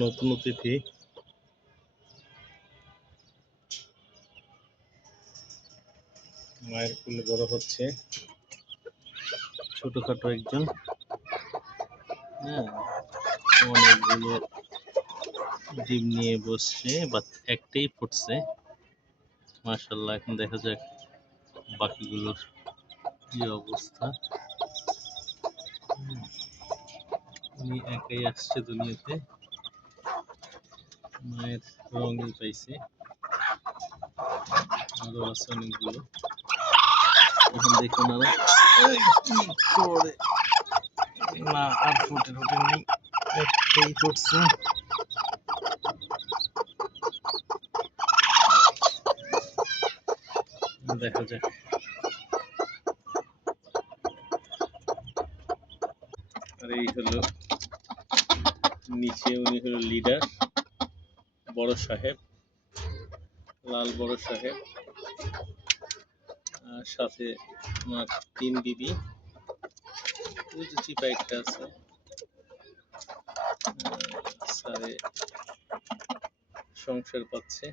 নতুন অতিথি মায়ের কোলে বড় হচ্ছে, ছোটখাটো একজন। হ্যাঁ, অনেকগুলো ডিম নিয়ে বসছে, একটাই ফুটছে। মাশাআল্লাহ, এখন দেখা যাক বাকিগুলোর কি অবস্থা। উনি একাই আসছে দুনিয়াতে, মায়ের রঙই পাইছে, আরো আছে অনেকগুলো। এখন দেখুন কি করে, না আর ফুটেনি, একটাই ফুটছে। দেখা যাক। আর এই হলো নিচে, উনি হলো লিডার, বড় সাহেব, লাল বড় সাহেব। আর সাথে আমার 3 বিবি, ওই যে চিপা একটা আছে। স্যারে সংসার পাচ্ছে।